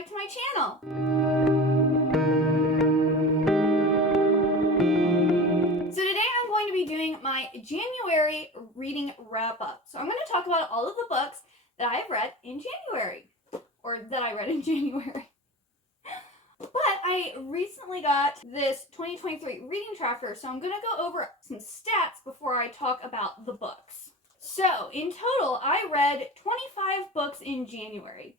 back to my channel. So today I'm going to be doing my January reading wrap up. So I'm going to talk about all of the books that I've read in January, or that I read in January. But I recently got this 2023 reading tracker, so I'm going to go over some stats before I talk about the books. So in total, I read 25 books in January.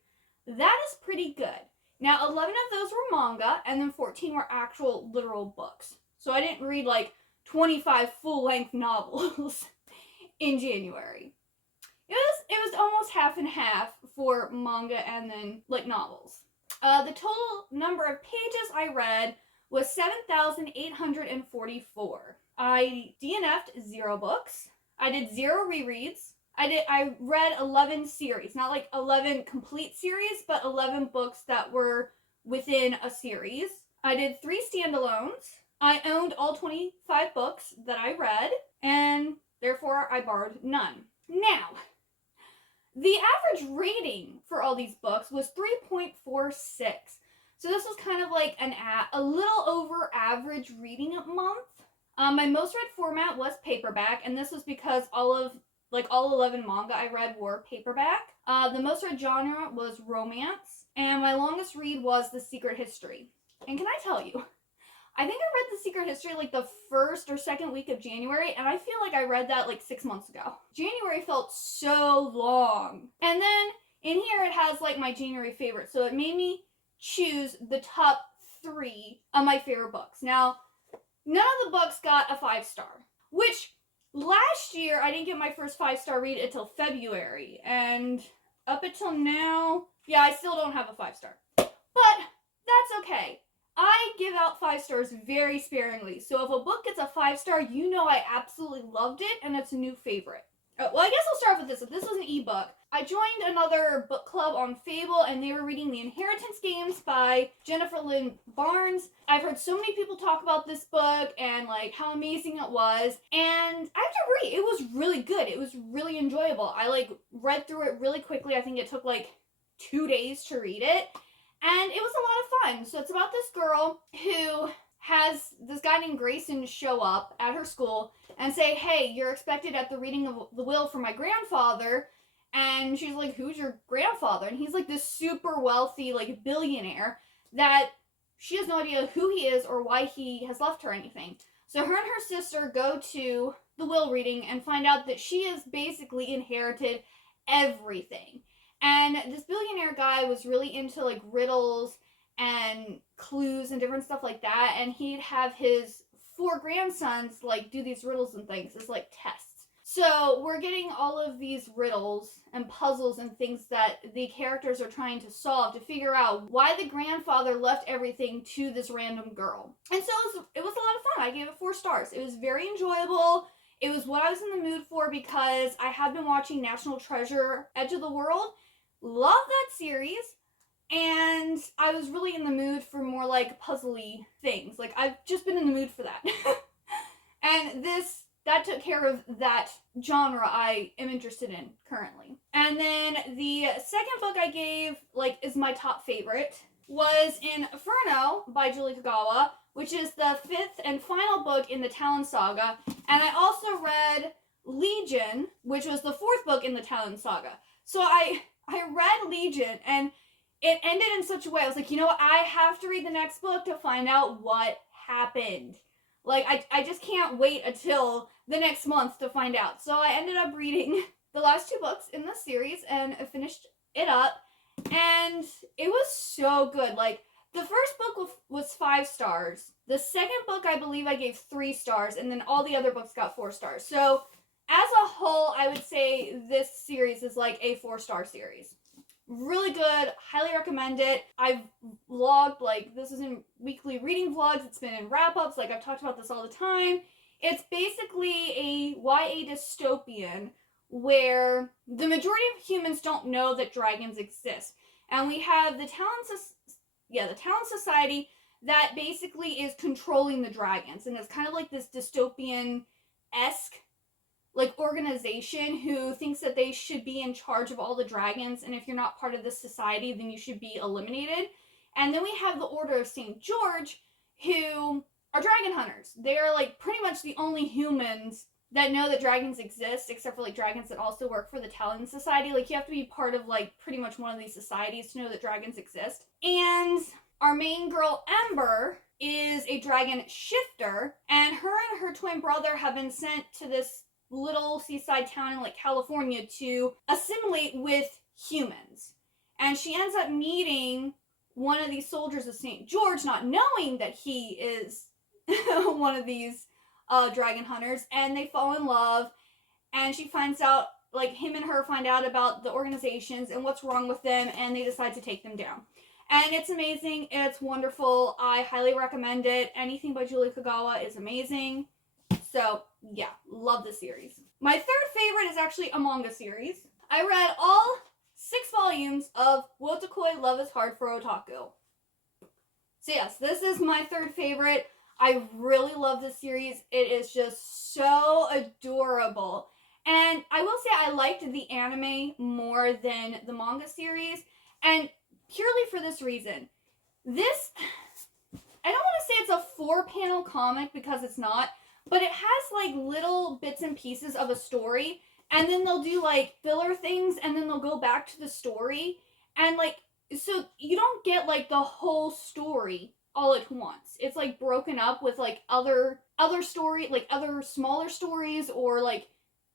That is pretty good. Now, 11 of those were manga, and then 14 were actual literal books. So I didn't read like 25 full-length novels in January. It was almost half and half for manga and then like novels. The total number of pages I read was 7,844. I DNF'd 0 books. I did 0 rereads. I read 11 series, not like 11 complete series, but 11 books that were within a series. I did 3 standalones. I owned all 25 books that I read, and therefore I borrowed none. Now, the average rating for all these books was 3.46. So this was kind of like a little over average reading a month. My most read format was paperback, and this was because all 11 manga I read were paperback. The most read genre was romance, and my longest read was The Secret History. And can I tell you, I think I read The Secret History like the first or second week of January, and I feel like I read that like 6 months ago. January felt so long. And then in here it has like my January favorites, so it made me choose the top 3 of my favorite books. Now, none of the books got a 5-star, which last year I didn't get my first 5-star read until February, and up until now, yeah, I still don't have a 5-star. But that's okay. I give out 5 stars very sparingly, so if a book gets a 5-star, you know I absolutely loved it, and it's a new favorite. Well, I guess I'll start with this. If this was an ebook, I joined another book club on Fable, and they were reading The Inheritance Games by Jennifer Lynn Barnes. I've heard so many people talk about this book and like how amazing it was, and I have to agree, it was really good. It was really enjoyable. I like read through it really quickly. I think it took like 2 days to read it. And it was a lot of fun. So it's about this girl who has this guy named Grayson show up at her school and say, hey, you're expected at the reading of the will for my grandfather. And she's like, who's your grandfather? And he's like this super wealthy, like billionaire that she has no idea who he is or why he has left her anything. So her and her sister go to the will reading and find out that she has basically inherited everything. And this billionaire guy was really into like riddles and clues and different stuff like that. And he'd have his 4 grandsons like do these riddles and things as like tests. So we're getting all of these riddles and puzzles and things that the characters are trying to solve to figure out why the grandfather left everything to this random girl. And so it was a lot of fun. I gave it 4 stars. It was very enjoyable. It was what I was in the mood for because I had been watching National Treasure: Edge of the World. Love that series, and I was really in the mood for more like puzzly things. Like I've just been in the mood for that. And that took care of that genre I am interested in currently. And then the second book I gave is my top favorite was Inferno by Julie Kagawa, which is the 5th and final book in the Talon Saga. And I also read Legion, which was the 4th book in the Talon Saga. So I read Legion, and it ended in such a way, I was like, you know what, I have to read the next book to find out what happened. Like, I just can't wait until the next month to find out. So I ended up reading the last 2 books in the series, and I finished it up, and it was so good. Like, the first book was 5 stars. The second book, I believe I gave 3 stars, and then all the other books got 4 stars. So as a whole, I would say this series is like a 4-star series. Really good. Highly recommend it. I've vlogged, this is in weekly reading vlogs. It's been in wrap-ups. I've talked about this all the time. It's basically a YA dystopian where the majority of humans don't know that dragons exist. And we have the Talon Society that basically is controlling the dragons. And it's kind of like this dystopian-esque like organization who thinks that they should be in charge of all the dragons, and if you're not part of this society, then you should be eliminated. And then we have the Order of St. George, who are dragon hunters. They are like pretty much the only humans that know that dragons exist, except for like dragons that also work for the Talon Society. Like you have to be part of like pretty much one of these societies to know that dragons exist. And our main girl, Ember, is a dragon shifter, and her twin brother have been sent to this little seaside town in like California to assimilate with humans. And she ends up meeting one of these soldiers of St. George, not knowing that he is one of these dragon hunters, and they fall in love, and she finds out, like him and her find out about the organizations and what's wrong with them, and they decide to take them down. And it's amazing. It's wonderful. I highly recommend it. Anything by Julie Kagawa is amazing. So, yeah, love the series. My third favorite is actually a manga series. I read all 6 volumes of Wotakoi Love is Hard for Otaku. So, yes, this is my third favorite. I really love this series. It is just so adorable. And I will say I liked the anime more than the manga series. And purely for this reason. This, I don't want to say it's a 4-panel comic because it's not, but it has like little bits and pieces of a story, and then they'll do like filler things, and then they'll go back to the story, and like, so you don't get like the whole story all at once. It's like broken up with like other story, like other smaller stories, or like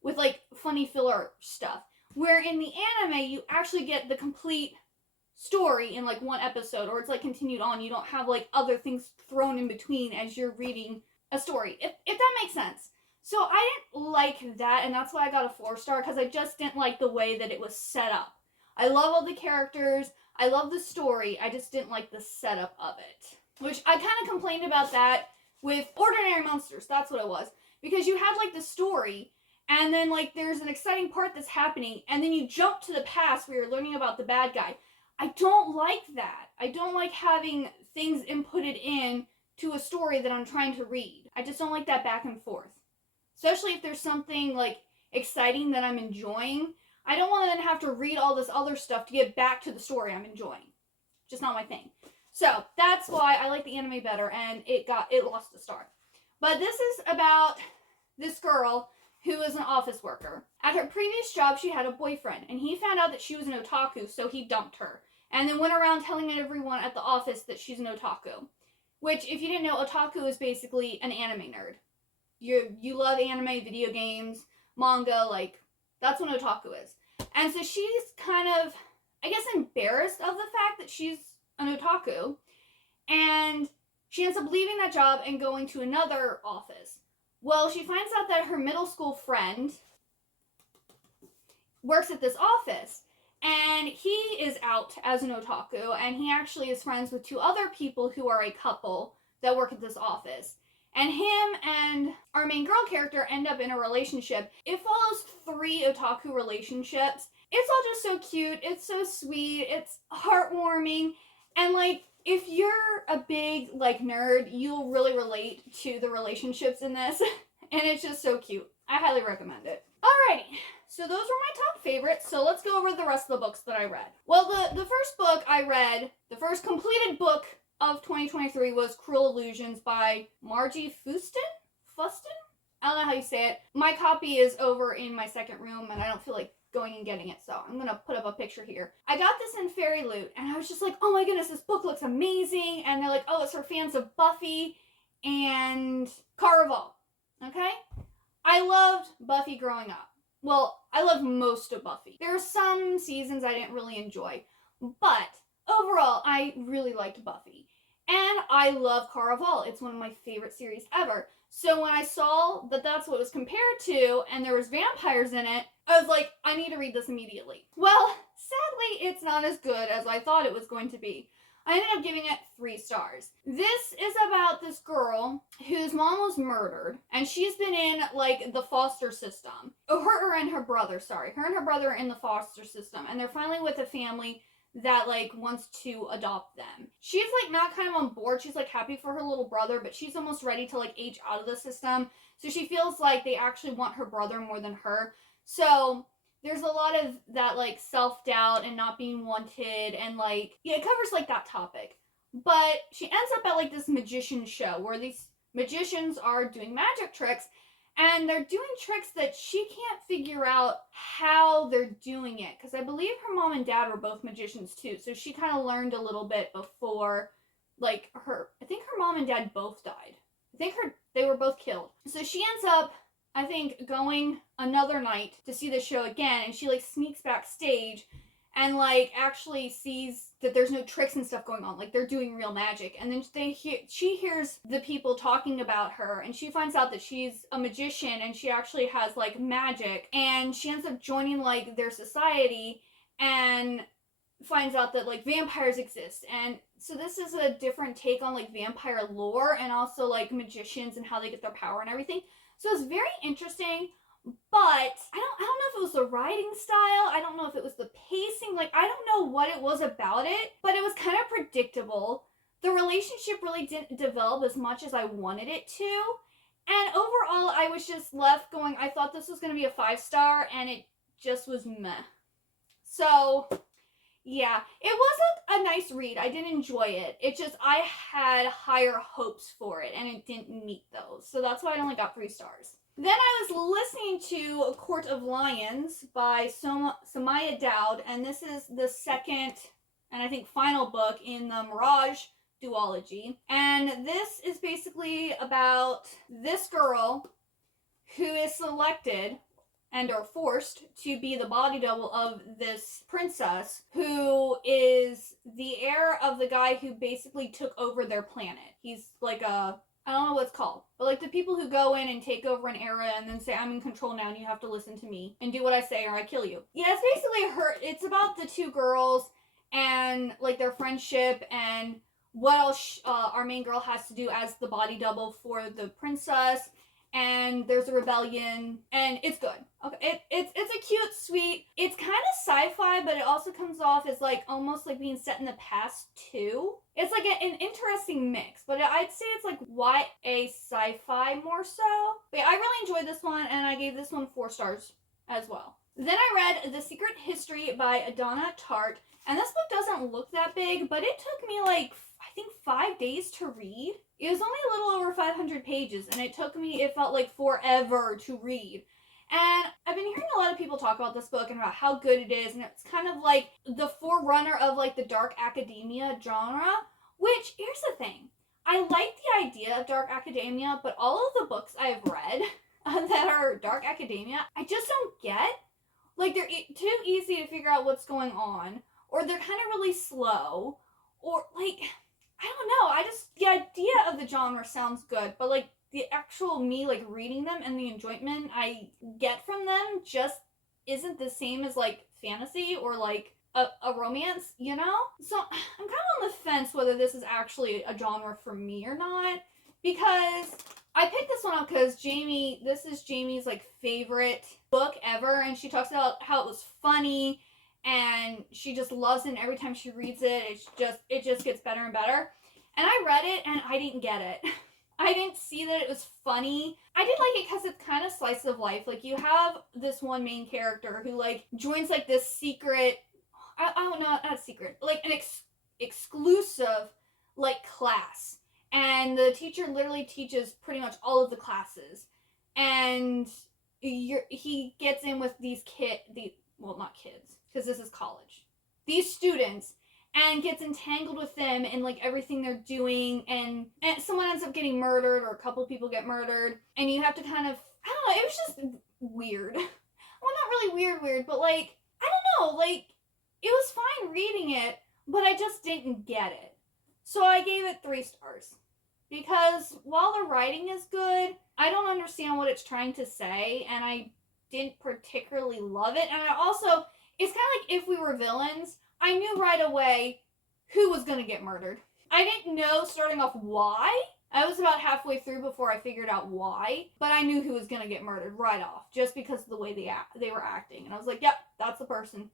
with like funny filler stuff. Where in the anime, you actually get the complete story in like one episode, or it's like continued on. You don't have like other things thrown in between as you're reading a story, if that makes sense. So I didn't like that, and that's why I got a 4-star, because I just didn't like the way that it was set up. I love all the characters, I love the story, I just didn't like the setup of it. Which I kind of complained about that with Ordinary Monsters, that's what it was. Because you had like the story, and then like there's an exciting part that's happening, and then you jump to the past where you're learning about the bad guy. I don't like that. I don't like having things inputted in to a story that I'm trying to read. I just don't like that back and forth. Especially if there's something like exciting that I'm enjoying. I don't want to then have to read all this other stuff to get back to the story I'm enjoying. Just not my thing. So that's why I like the anime better, and it lost a star. But this is about this girl who is an office worker. At her previous job, she had a boyfriend, and he found out that she was an otaku, so he dumped her. And then went around telling everyone at the office that she's an otaku. Which, if you didn't know, otaku is basically an anime nerd. You love anime, video games, manga, like, that's what otaku is. And so she's kind of, I guess, embarrassed of the fact that she's an otaku. And she ends up leaving that job and going to another office. Well, she finds out that her middle school friend works at this office. And he is out as an otaku, and he actually is friends with 2 other people who are a couple that work at this office. And him and our main girl character end up in a relationship. It follows 3 otaku relationships. It's all just so cute. It's so sweet. It's heartwarming. And like, if you're a big like nerd, you'll really relate to the relationships in this. And it's just so cute. I highly recommend it. Alrighty. So those were my top favorites, so let's go over the rest of the books that I read. Well, the first book I read, the first completed book of 2023 was Cruel Illusions by Margie Fuston? I don't know how you say it. My copy is over in my second room, and I don't feel like going and getting it, so I'm going to put up a picture here. I got this in Fairy Loot, and I was just like, oh my goodness, this book looks amazing, and they're like, oh, it's for fans of Buffy and Caraval, okay? I loved Buffy growing up. Well, I loved most of Buffy. There are some seasons I didn't really enjoy, but overall, I really liked Buffy. And I love Caraval. It's one of my favorite series ever. So when I saw that that's what it was compared to, and there was vampires in it, I was like, I need to read this immediately. Well, sadly, it's not as good as I thought it was going to be. I ended up giving it 3 stars. This is about this girl whose mom was murdered, and she's been in, like, the foster system. Her and her brother are in the foster system, and they're finally with a family that like wants to adopt them. She's like not kind of on board. She's like happy for her little brother, but she's almost ready to like age out of the system. So she feels like they actually want her brother more than her. So there's a lot of that like self-doubt and not being wanted, and like, yeah, it covers like that topic. But she ends up at like this magician show where these magicians are doing magic tricks, and they're doing tricks that she can't figure out how they're doing it, because I believe her mom and dad were both magicians too, so she kind of learned a little bit before, like, I think her mom and dad both died. I think they were both killed. So she ends up, I think, going another night to see the show again, and she like sneaks backstage and like actually sees that there's no tricks and stuff going on, like they're doing real magic. And then she hears the people talking about her, and she finds out that she's a magician and she actually has like magic, and she ends up joining like their society and finds out that like vampires exist. And so this is a different take on like vampire lore and also like magicians and how they get their power and everything. So it's very interesting. But I don't know if it was the writing style. I don't know if it was the pacing. Like, I don't know what it was about it, but it was kind of predictable. The relationship really didn't develop as much as I wanted it to. And overall, I was just left going, I thought this was going to be a 5-star, and it just was meh. So, yeah, it was a nice read. I did enjoy it. It just, I had higher hopes for it, and it didn't meet those. So that's why I only got 3 stars. Then I was listening to A Court of Lions by Samaya Dowd, and this is the second and I think final book in the Mirage duology. And this is basically about this girl who is selected and are forced to be the body double of this princess who is the heir of the guy who basically took over their planet. He's like I don't know what it's called, but like the people who go in and take over an era and then say, I'm in control now and you have to listen to me and do what I say or I kill you. Yeah, it's basically it's about the 2 girls and like their friendship and what else our main girl has to do as the body double for the princess. And there's a rebellion, and it's good. Okay, it's a cute, sweet. It's kind of sci-fi, but it also comes off as like almost like being set in the past too. It's like an interesting mix, but I'd say it's like YA sci-fi more so. But yeah, I really enjoyed this one, and I gave this one 4 stars as well. Then I read The Secret History by Adana Tart, and this book doesn't look that big, but it took me like I think 5 days to read. It was only a little over 500 pages, and it felt like forever to read. And I've been hearing a lot of people talk about this book and about how good it is, and it's kind of like the forerunner of like the dark academia genre, which, here's the thing. I like the idea of dark academia, but all of the books I've read that are dark academia, I just don't get. Like, they're too easy to figure out what's going on, or they're kind of really slow, or like, I don't know, the idea of the genre sounds good, but like the actual me like reading them and the enjoyment I get from them just isn't the same as like fantasy or like a romance, you know? So I'm kind of on the fence whether this is actually a genre for me or not, because I picked this one up because this is Jamie's like favorite book ever, and she talks about how it was funny and she just loves it, and every time she reads it, it just gets better and better. And I read it, and I didn't get it. I didn't see that it was funny. I did like it because it's kind of slice of life. Like, you have this one main character who, like, joins, like, this secret, I don't know, not secret, like, an exclusive, like, class. And the teacher literally teaches pretty much all of the classes. And he gets in with these well, not kids, because this is college. These students, and gets entangled with them in like everything they're doing, and someone ends up getting murdered, or a couple people get murdered, and you have to kind of, I don't know, it was just weird. Well, not really weird, but like, I don't know, like, it was fine reading it, but I just didn't get it. So I gave it 3 stars. Because while the writing is good, I don't understand what it's trying to say, and I didn't particularly love it. And I also, it's kind of like If We Were Villains. I knew right away who was going to get murdered. I didn't know starting off why. I was about halfway through before I figured out why, but I knew who was going to get murdered right off, just because of the way they were acting. And I was like, yep, that's the person.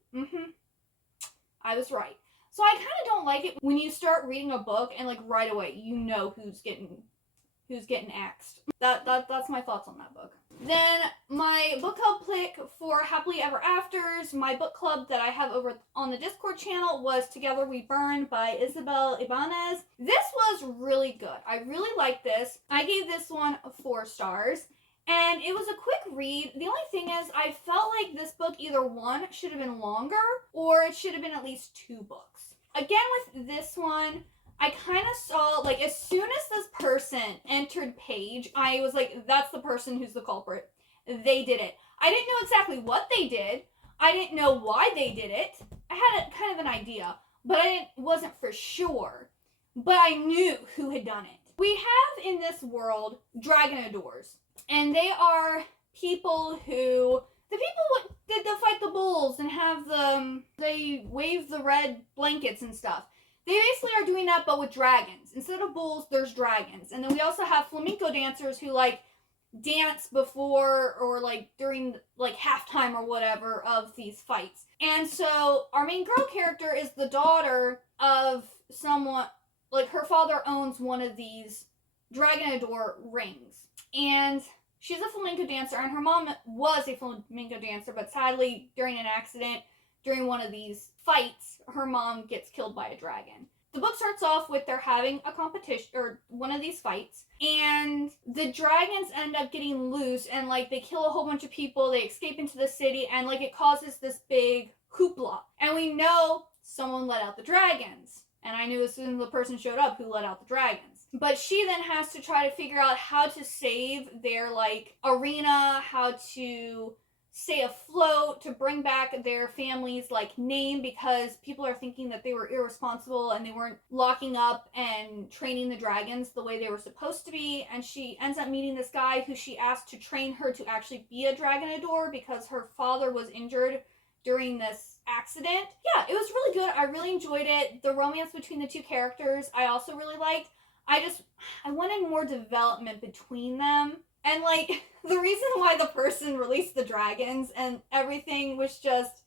I was right. So I kind of don't like it when you start reading a book and like right away you know who's getting axed. That's my thoughts on that book. Then my book club pick for Happily Ever Afters, my book club that I have over on the Discord channel, was Together We Burn by Isabel Ibanez. This was really good. I really liked this. I gave this one 4 stars. And it was a quick read. The only thing is, I felt like this book either one should have been longer or it should have been at least 2 books. Again, with this one, I kind of saw, like, as soon as this person entered Paige, I was like, that's the person who's the culprit. They did it. I didn't know exactly what they did. I didn't know why they did it. I had kind of an idea, but wasn't for sure. But I knew who had done it. We have in this world Dragonadors. And they are people who, the people did the fight the bulls and have they wave the red blankets and stuff. They basically are doing that, but with dragons. Instead of bulls, there's dragons. And then we also have flamenco dancers who, like, dance before or, like, during, like, halftime or whatever of these fights. And so our main girl character is the daughter of someone, like, her father owns one of these Dragonador rings. And she's a flamenco dancer, and her mom was a flamenco dancer, but sadly, during an accident, during one of these fights, her mom gets killed by a dragon. The book starts off with they're having a competition, or one of these fights, and the dragons end up getting loose, and, like, they kill a whole bunch of people, they escape into the city, and, like, it causes this big hoopla. And we know someone let out the dragons. And I knew as soon as the person showed up who let out the dragons. But she then has to try to figure out how to save their, like, arena, how to stay afloat, to bring back their family's, like, name, because people are thinking that they were irresponsible and they weren't locking up and training the dragons the way they were supposed to be. And she ends up meeting this guy who she asked to train her to actually be a Dragonador because her father was injured during this accident. Yeah, it was really good. I really enjoyed it. The romance between the 2 characters I also really liked. I wanted more development between them. And, like, the reason why the person released the dragons and everything was just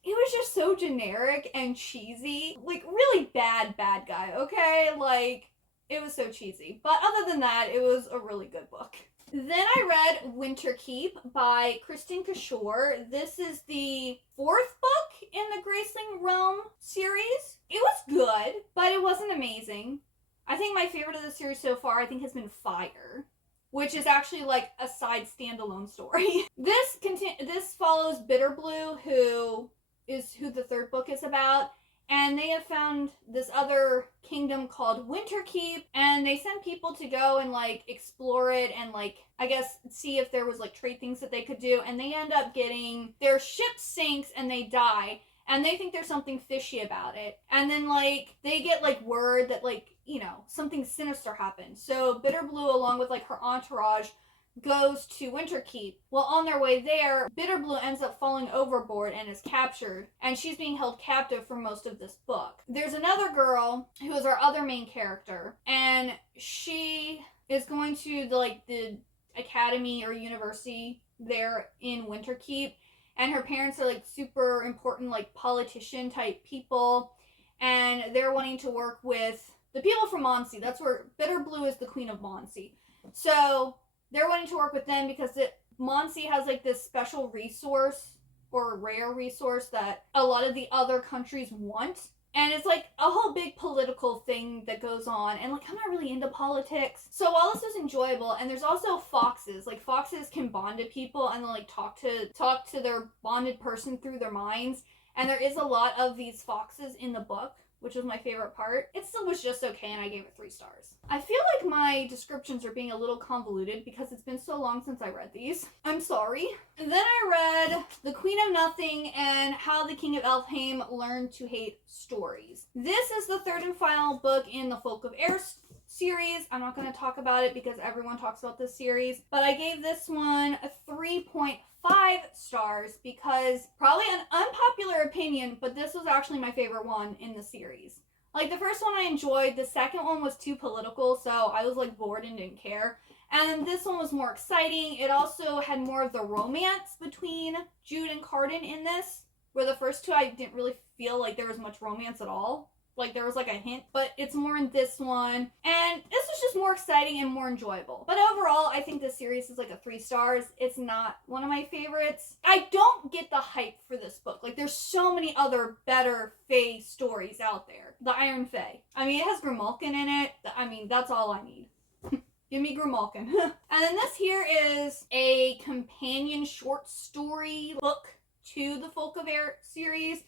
so generic and cheesy. Like, really bad guy, okay? Like, it was so cheesy. But other than that, it was a really good book. Then I read Winterkeep by Kristin Cashore. This is the 4th book in the Graceling Realm series. It was good, but it wasn't amazing. I think my favorite of the series so far, I think, has been Fire, which is actually like a side standalone story. This follows Bitterblue, who the 3rd book is about. And they have found this other kingdom called Winterkeep, and they send people to go and, like, explore it and, like, I guess see if there was, like, trade things that they could do. And they end up getting, their ship sinks and they die, and they think there's something fishy about it. And then, like, they get, like, word that, like, you know, something sinister happened. So Bitterblue, along with, like, her entourage, goes to Winterkeep. Well, on their way there, Bitterblue ends up falling overboard and is captured, and she's being held captive for most of this book. There's another girl who is our other main character, and she is going to the academy or university there in Winterkeep, and her parents are, like, super important, like, politician type people, and they're wanting to work with the people from Monsey. That's where Bitterblue is the queen of Monsey. So they're wanting to work with them because Monsey has, like, this special resource or rare resource that a lot of the other countries want. And it's, like, a whole big political thing that goes on. And, like, I'm not really into politics. So while this was enjoyable, and there's also foxes. Like, foxes can bond to people and, like, talk to their bonded person through their minds. And there is a lot of these foxes in the book, which was my favorite part. It still was just okay, and I gave it 3 stars. I feel like my descriptions are being a little convoluted because it's been so long since I read these. I'm sorry. And then I read The Queen of Nothing and How the King of Elfhame Learned to Hate Stories. This is the 3rd and final book in the Folk of Air series. I'm not going to talk about it because everyone talks about this series, but I gave this one a 3.5 stars because, probably an unpopular opinion, but this was actually my favorite one in the series. Like, the first one I enjoyed, the second one was too political, so I was, like, bored and didn't care. And this one was more exciting. It also had more of the romance between Jude and Cardan in this, where the first 2 I didn't really feel like there was much romance at all. like there was like a hint, but it's more in this one. And this was just more exciting and more enjoyable. But overall, I think this series is like a 3 stars. It's not one of my favorites. I don't get the hype for this book. Like there's so many other better Fae stories out there. The Iron Fae. I mean, it has Grimalkin in it. I mean, that's all I need. Give me Grimalkin. And then this here is a companion short story book to the Folk of Air series.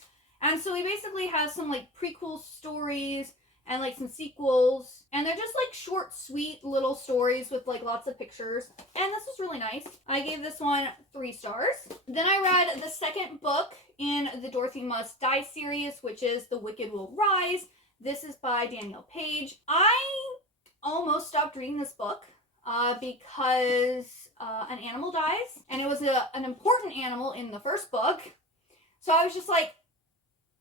And so we basically have some like prequel stories and like some sequels. And they're just like short, sweet little stories with like lots of pictures. And this was really nice. I gave this one 3 stars. Then I read the second book in the Dorothy Must Die series, which is The Wicked Will Rise. This is by Danielle Page. I almost stopped reading this book because an animal dies. And it was an important animal in the first book. So I was just like,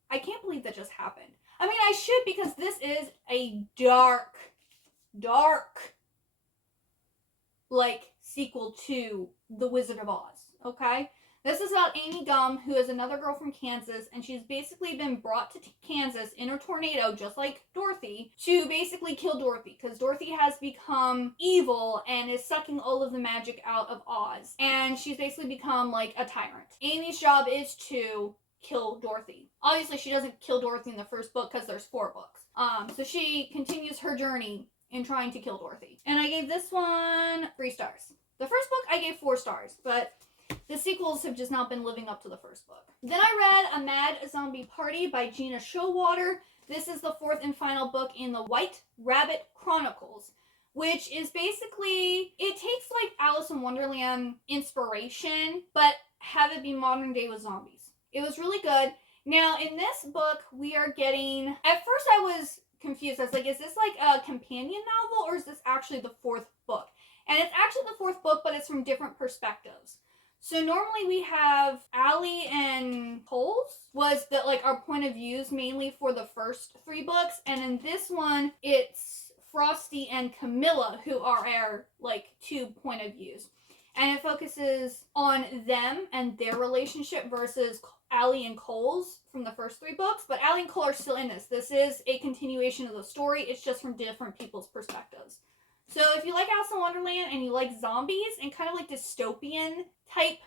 I can't believe that just happened. I mean, I should, because this is a dark, like, sequel to The Wizard of Oz, okay? This is about Amy Gum, who is another girl from Kansas, and she's basically been brought to Kansas in a tornado, just like Dorothy, to basically kill Dorothy, because Dorothy has become evil and is sucking all of the magic out of Oz, and she's basically become, like, a tyrant. Amy's job is to kill Dorothy. Obviously, she doesn't kill Dorothy in the first book because there's 4 books. So she continues her journey in trying to kill Dorothy. And I gave this one 3 stars. The first book I gave 4 stars, but the sequels have just not been living up to the first book. Then I read A Mad Zombie Party by Gina Showalter. This is the 4th and final book in the White Rabbit Chronicles, which is basically, it takes like Alice in Wonderland inspiration, but have it be modern day with zombies. It was really good. Now, in this book, we are getting... At first, I was confused. I was like, is this like a companion novel, or is this actually the 4th book? And it's actually the 4th book, but it's from different perspectives. So normally we have Allie and Coles was that like our point of views mainly for the first 3 books. And in this one, it's Frosty and Camilla who are our like 2 point of views. And it focuses on them and their relationship versus Allie and Cole's from the first 3 books. But Allie and Cole are still in this. This is a continuation of the story. It's just from different people's perspectives. So if you like Alice in Wonderland and you like zombies and kind of like dystopian type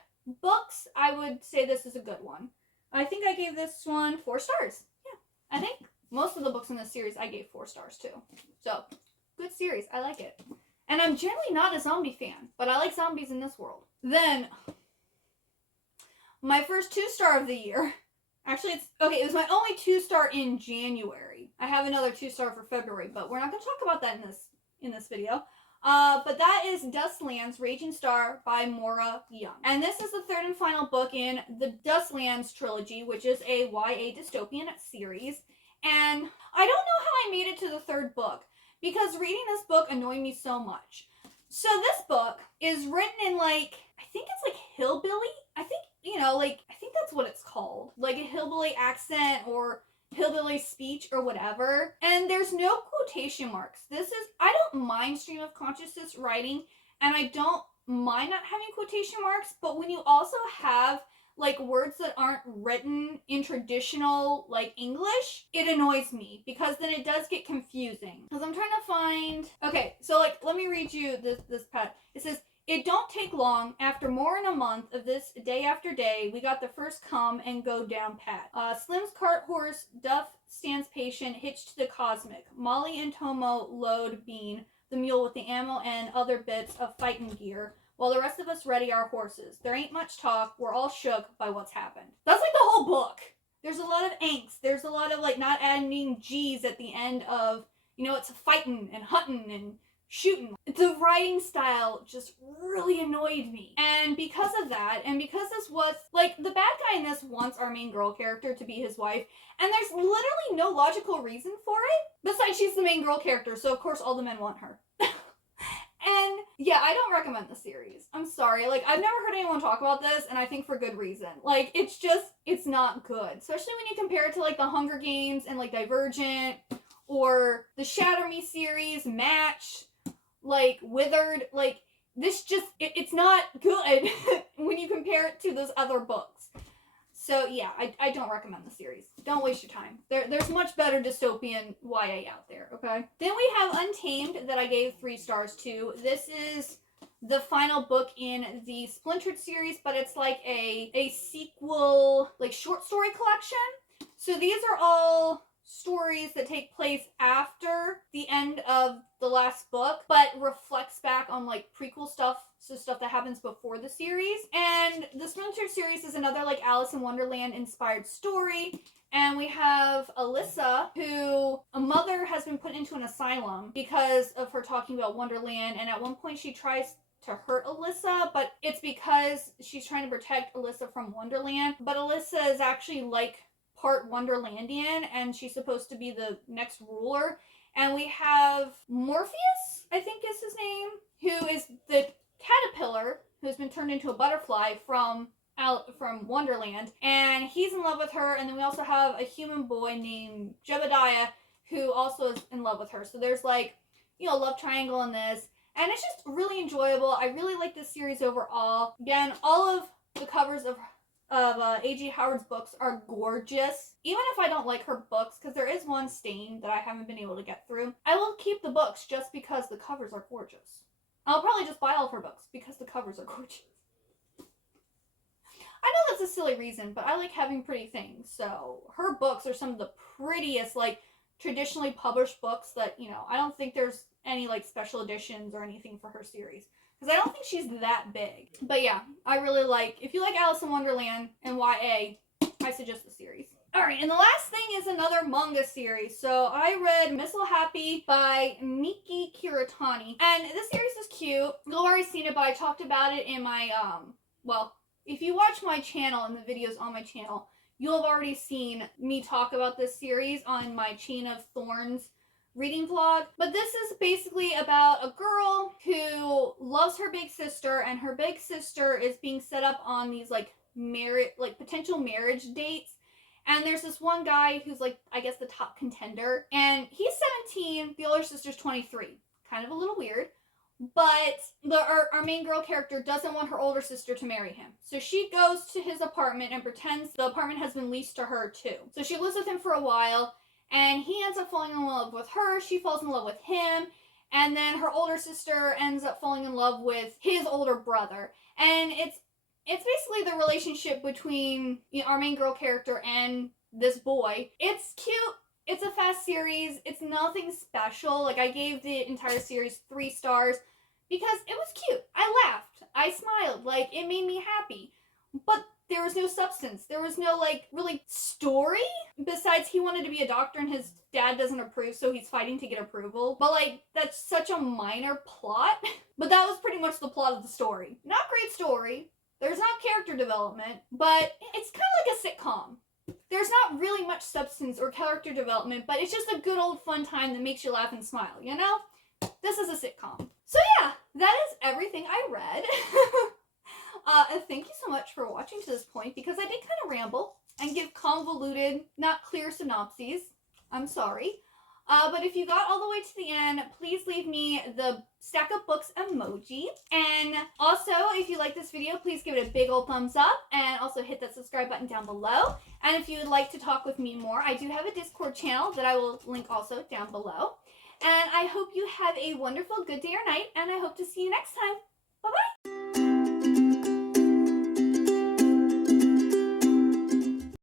books, I would say this is a good one. I think I gave this one 4 stars. Yeah, I think most of the books in this series I gave 4 stars too. So, good series. I like it. And I'm generally not a zombie fan, but I like zombies in this world. Then, my first 2-star of the year. Actually, it was my only 2-star in January. I have another 2-star for February, but we're not going to talk about that in this video. But that is Dustlands Raging Star by Maura Young. And this is the 3rd and final book in the Dustlands trilogy, which is a YA dystopian series. And I don't know how I made it to the 3rd book, because reading this book annoyed me so much. So this book is written in like, I think it's like hillbilly? I think that's what it's called. Like a hillbilly accent or hillbilly speech or whatever. And there's no quotation marks. I don't mind stream of consciousness writing, and I don't mind not having quotation marks, but when you also have like words that aren't written in traditional like English, it annoys me because then it does get confusing. Because I'm trying to find... Okay, so like, let me read you this part. It says, "It don't take long. After more than a month of this day after day, we got the first come and go down pat. Slim's cart horse, Duff stands patient, hitched to the Cosmic. Molly and Tomo load Bean, the mule with the ammo and other bits of fighting gear, while the rest of us ready our horses. There ain't much talk. We're all shook by what's happened." That's like the whole book. There's a lot of angst. There's a lot of like not adding G's at the end of, it's fighting and hunting and shooting. The writing style just really annoyed me. And because of that, and because this was, like, the bad guy in this wants our main girl character to be his wife, and there's literally no logical reason for it. Besides, she's the main girl character, so of course all the men want her. And, yeah, I don't recommend the series. I'm sorry. Like, I've never heard anyone talk about this, and I think for good reason. Like, it's not good. Especially when you compare it to, like, The Hunger Games and, like, Divergent, or the Shatter Me series, Match, like, Withered. Like, this just, it's not good when you compare it to those other books. So yeah, I don't recommend the series. Don't waste your time. There's much better dystopian YA out there, okay? Then we have Untamed that I gave 3 stars to. This is the final book in the Splintered series, but it's like a sequel, like short story collection. So these are all stories that take place after the end of the last book, but reflects back on like prequel stuff, so stuff that happens before the series. And the Splintered series is another like Alice in Wonderland inspired story. And we have Alyssa, who a mother has been put into an asylum because of her talking about Wonderland. And at one point she tries to hurt Alyssa, but it's because she's trying to protect Alyssa from Wonderland. But Alyssa is actually like part Wonderlandian, and she's supposed to be the next ruler. And we have Morpheus, I think is his name, who is the caterpillar who's been turned into a butterfly from Wonderland, and he's in love with her. And then we also have a human boy named Jebediah who also is in love with her. So there's like, you know, love triangle in this, and it's just really enjoyable. I really like this series overall. Again, all of the covers of A.G. Howard's books are gorgeous. Even if I don't like her books, because there is one stain that I haven't been able to get through, I will keep the books just because the covers are gorgeous. I'll probably just buy all of her books because the covers are gorgeous. I know that's a silly reason, but I like having pretty things. So her books are some of the prettiest, like, traditionally published books that, you know, I don't think there's any, like, special editions or anything for her series. Because I don't think she's that big. But yeah, I really like, if you like Alice in Wonderland and YA, I suggest the series. Alright, and the last thing is another manga series. So I read Missile Happy by Miki Kiritani. And this series is cute. You've already seen it, but I talked about it in my, well, if you watch my channel and the videos on my channel, you'll have already seen me talk about this series on my Chain of Thorns reading vlog. But this is basically about a girl who loves her big sister, and her big sister is being set up on these like potential marriage dates. And there's this one guy who's like, I guess, the top contender, and he's 17, the older sister's 23. Kind of a little weird. But our main girl character doesn't want her older sister to marry him. So she goes to his apartment and pretends the apartment has been leased to her too. So she lives with him for a while, and he ends up falling in love with her. She falls in love with him. And then her older sister ends up falling in love with his older brother. And it's basically the relationship between, you know, our main girl character and this boy. It's cute. It's a fast series. It's nothing special. Like, I gave the entire series 3 stars because it was cute. I laughed. I smiled. Like, it made me happy. But there was no substance. There was no, like, really story. Besides, he wanted to be a doctor and his dad doesn't approve, so he's fighting to get approval. But, like, that's such a minor plot. But that was pretty much the plot of the story. Not great story. There's not character development, but it's kind of like a sitcom. There's not really much substance or character development, but it's just a good old fun time that makes you laugh and smile, you know? This is a sitcom. So yeah, that is everything I read. Thank you so much for watching to this point, because I did kind of ramble and give convoluted, not clear synopses. I'm sorry. But if you got all the way to the end, please leave me the stack of books emoji. And also, if you like this video, please give it a big old thumbs up, and also hit that subscribe button down below. And if you would like to talk with me more, I do have a Discord channel that I will link also down below. And I hope you have a wonderful good day or night, and I hope to see you next time.